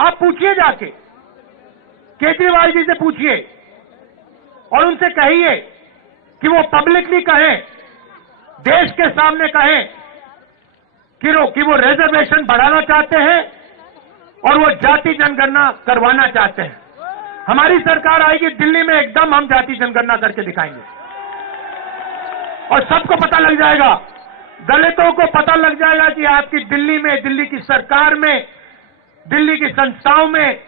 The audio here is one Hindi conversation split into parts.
आप पूछिए जाके, केजरीवाल जी से पूछिए और उनसे कहिए कि वो पब्लिकली कहें, देश के सामने कहें कि वो रिजर्वेशन बढ़ाना चाहते हैं और वो जाति जनगणना करवाना चाहते हैं। हमारी सरकार आएगी दिल्ली में, एकदम हम जाति जनगणना करके दिखाएंगे और सबको पता लग जाएगा, दलितों को पता लग जाएगा कि आपकी दिल्ली में, दिल्ली की सरकार में, दिल्ली की संस्थाओं में,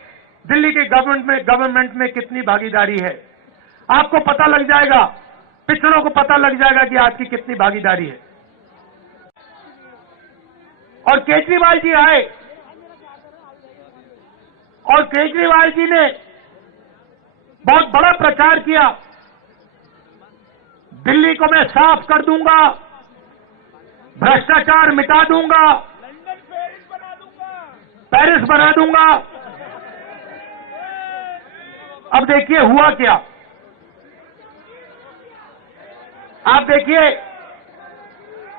दिल्ली के गवर्नमेंट में कितनी भागीदारी है। आपको पता लग जाएगा, पिछड़ों को पता लग जाएगा कि आपकी कितनी भागीदारी है। और केजरीवाल जी आए और केजरीवाल जी ने बहुत बड़ा प्रचार किया, दिल्ली को मैं साफ कर दूंगा, भ्रष्टाचार मिटा दूंगा, पेरिस बना दूंगा। अब देखिए हुआ क्या। आप देखिए,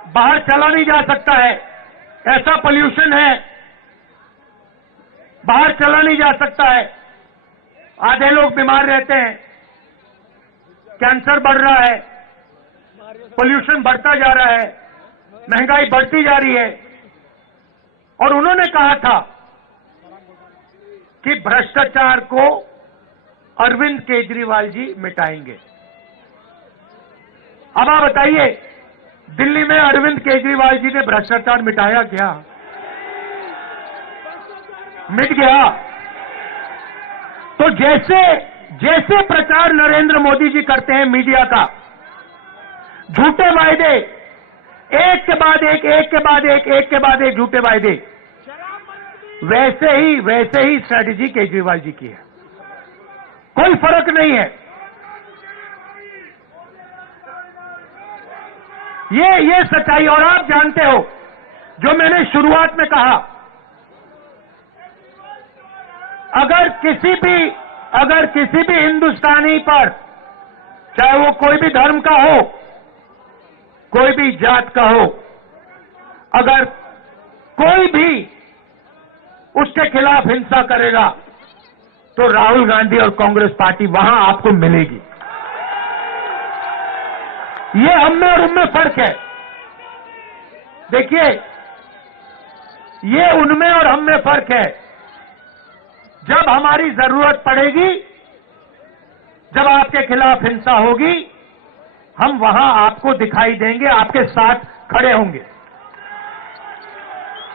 बाहर चला नहीं जा सकता है, ऐसा पोल्यूशन है, बाहर चला नहीं जा सकता है, आधे लोग बीमार रहते हैं, कैंसर बढ़ रहा है, पोल्यूशन बढ़ता जा रहा है, महंगाई बढ़ती जा रही है। और उन्होंने कहा था कि भ्रष्टाचार को अरविंद केजरीवाल जी मिटाएंगे। अब आप बताइए, दिल्ली में अरविंद केजरीवाल जी ने भ्रष्टाचार मिटाया क्या? मिट गया। तो जैसे प्रचार नरेंद्र मोदी जी करते हैं मीडिया का, झूठे वायदे, एक के बाद एक झूठे वायदे, वैसे ही स्ट्रैटेजी केजरीवाल जी की है, कोई फर्क नहीं है। ये सच्चाई। और आप जानते हो, जो मैंने शुरुआत में कहा, अगर किसी भी हिंदुस्तानी पर, चाहे वो कोई भी धर्म का हो, कोई भी जात का हो, अगर कोई भी उसके खिलाफ हिंसा करेगा तो राहुल गांधी और कांग्रेस पार्टी वहां आपको मिलेगी। ये हम में और उनमें फर्क है। देखिए, ये उनमें और हम में फर्क है। जब हमारी जरूरत पड़ेगी, जब आपके खिलाफ हिंसा होगी, हम वहां आपको दिखाई देंगे, आपके साथ खड़े होंगे।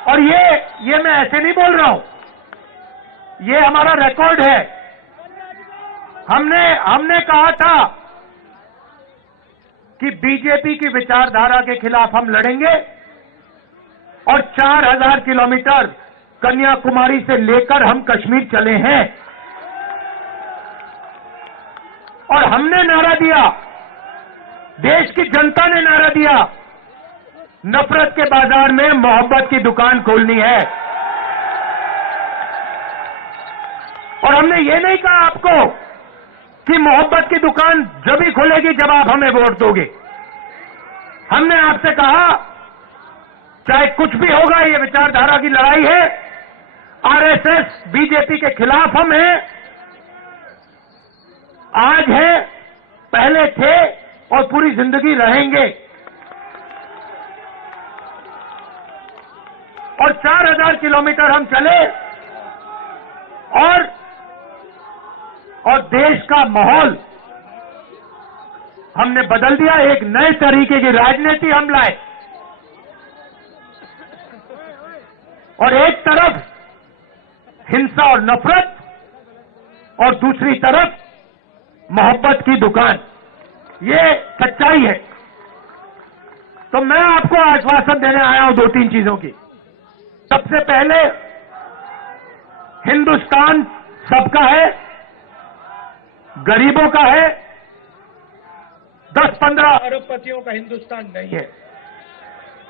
और ये मैं ऐसे नहीं बोल रहा हूं, ये हमारा रिकॉर्ड है। हमने कहा था कि बीजेपी की विचारधारा के खिलाफ हम लड़ेंगे और 4000 किलोमीटर कन्याकुमारी से लेकर हम कश्मीर चले हैं। और हमने नारा दिया, देश की जनता ने नारा दिया, नफरत के बाजार में मोहब्बत की दुकान खोलनी है। और हमने ये नहीं कहा आपको कि मोहब्बत की दुकान जब ही खुलेगी जब आप हमें वोट दोगे। हमने आपसे कहा, चाहे कुछ भी होगा, ये विचारधारा की लड़ाई है, आरएसएस बीजेपी के खिलाफ हम हैं, आज है, पहले थे और पूरी जिंदगी रहेंगे। और 4000 किलोमीटर हम चले और देश का माहौल हमने बदल दिया। एक नए तरीके की राजनीति हम लाए और एक तरफ हिंसा और नफरत और दूसरी तरफ मोहब्बत की दुकान। ये सच्चाई है। तो मैं आपको आश्वासन देने आया हूं 2-3 चीजों की। सबसे पहले, हिंदुस्तान सबका है, गरीबों का है, 10-15 अरबपतियों का हिंदुस्तान नहीं है।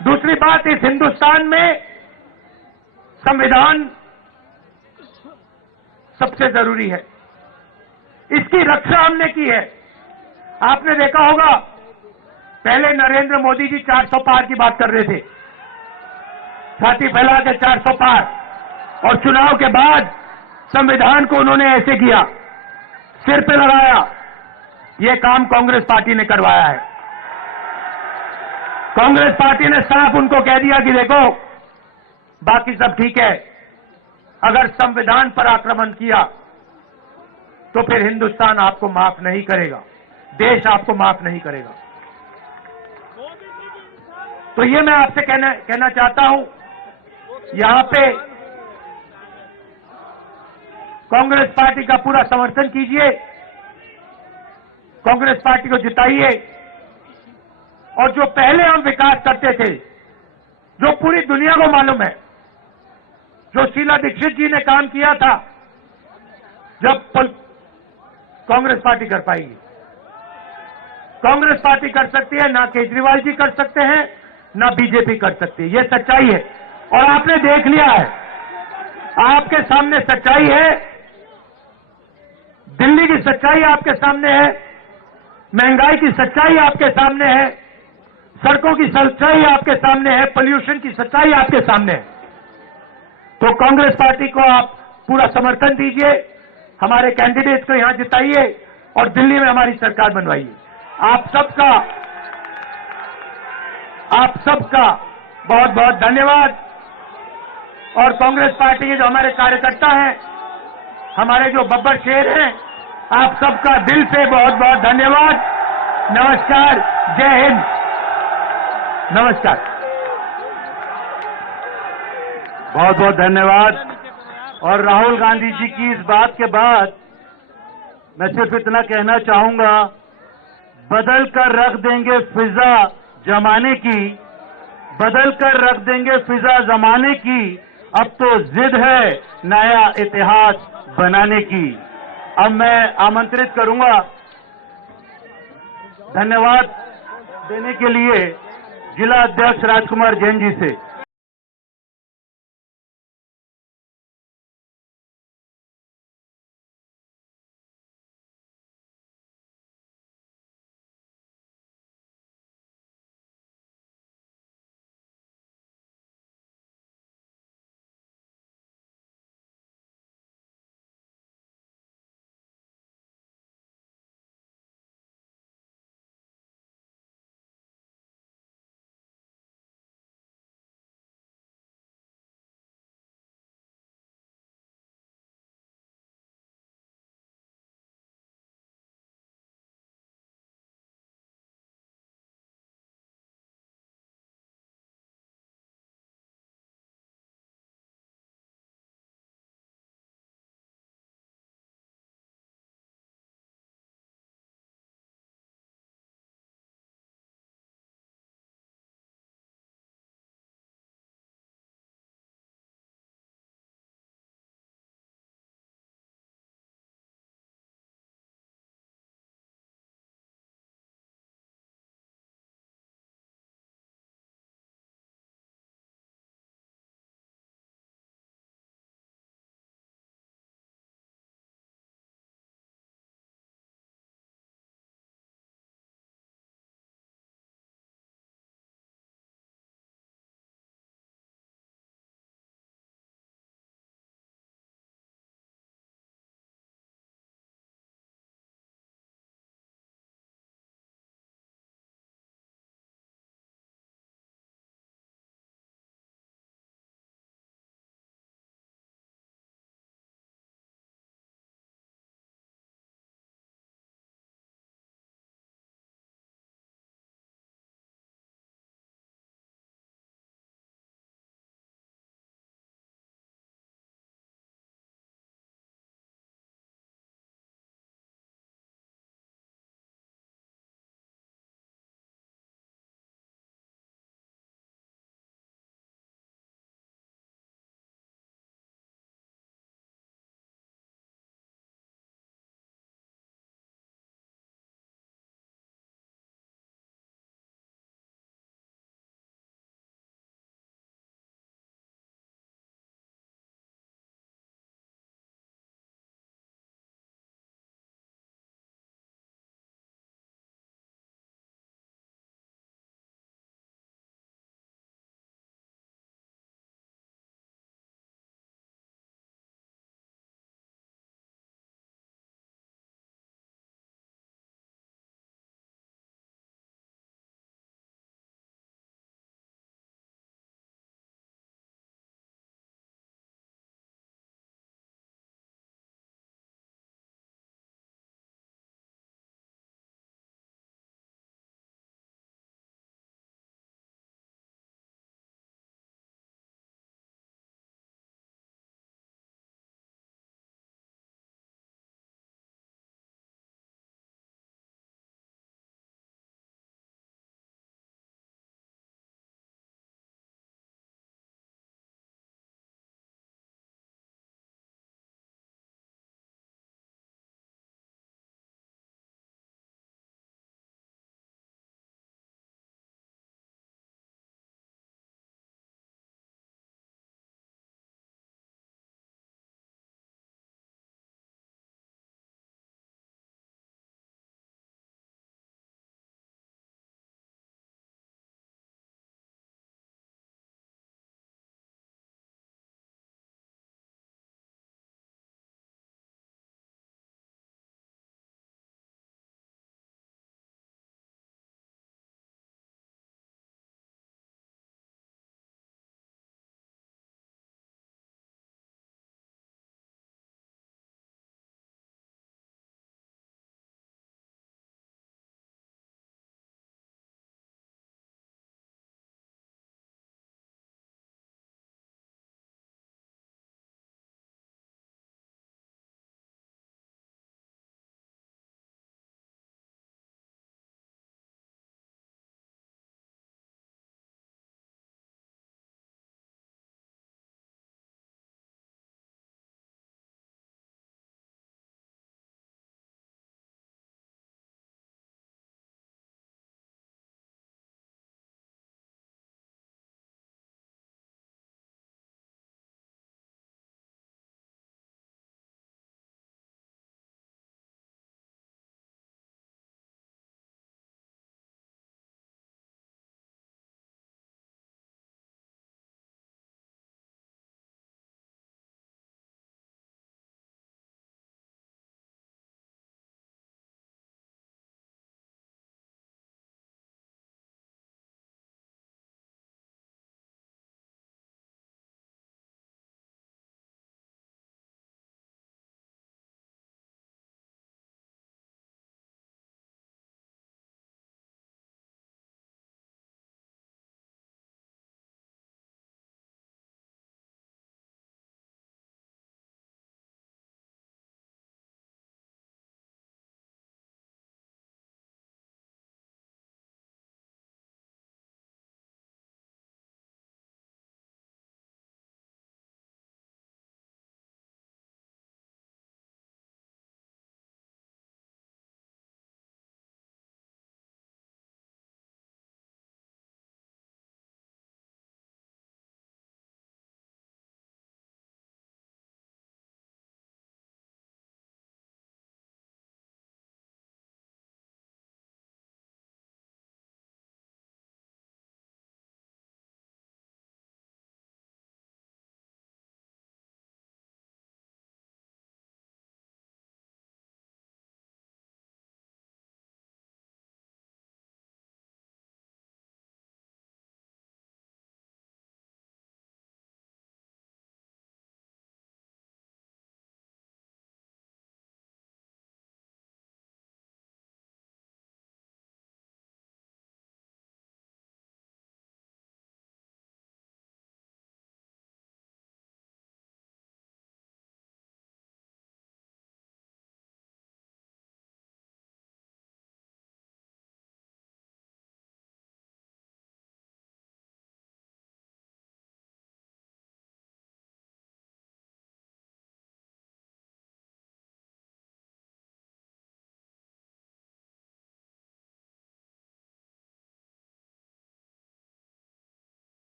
दूसरी बात, इस हिंदुस्तान में संविधान सबसे जरूरी है, इसकी रक्षा हमने की है। आपने देखा होगा, पहले नरेंद्र मोदी जी 400 पार की बात कर रहे थे, छाती फैला के 400 पार, और चुनाव के बाद संविधान को उन्होंने ऐसे किया, सिर पे लगाया। ये काम कांग्रेस पार्टी ने करवाया है। कांग्रेस पार्टी ने साफ उनको कह दिया कि देखो बाकी सब ठीक है, अगर संविधान पर आक्रमण किया तो फिर हिंदुस्तान आपको माफ नहीं करेगा, देश आपको माफ नहीं करेगा। तो ये मैं आपसे कहना चाहता हूं, यहां पे कांग्रेस पार्टी का पूरा समर्थन कीजिए, कांग्रेस पार्टी को जिताइए, और जो पहले हम विकास करते थे, जो पूरी दुनिया को मालूम है, जो शीला दीक्षित जी ने काम किया था, जब कांग्रेस पार्टी कर पाएगी। कांग्रेस पार्टी कर सकती है, ना केजरीवाल जी कर सकते हैं, ना बीजेपी कर सकती है। यह सच्चाई है और आपने देख लिया है, आपके सामने सच्चाई है, दिल्ली की सच्चाई आपके सामने है, महंगाई की सच्चाई आपके सामने है, सड़कों की सच्चाई आपके सामने है, पोल्यूशन की सच्चाई आपके सामने है। तो कांग्रेस पार्टी को आप पूरा समर्थन दीजिए, हमारे कैंडिडेट को यहां जिताइए और दिल्ली में हमारी सरकार बनवाइए। आप सबका बहुत बहुत धन्यवाद। और कांग्रेस पार्टी के जो हमारे कार्यकर्ता हैं, हमारे जो बब्बर शेर हैं, आप सबका दिल से बहुत बहुत धन्यवाद। नमस्कार, जय हिंद, नमस्कार। बहुत बहुत धन्यवाद। और राहुल गांधी जी की इस बात के बाद मैं सिर्फ इतना कहना चाहूंगा, बदल कर रख देंगे फिजा जमाने की, बदल कर रख देंगे फिजा जमाने की, अब तो जिद है नया इतिहास बनाने की। अब मैं आमंत्रित करूंगा धन्यवाद देने के लिए जिला अध्यक्ष राजकुमार जैन जी से।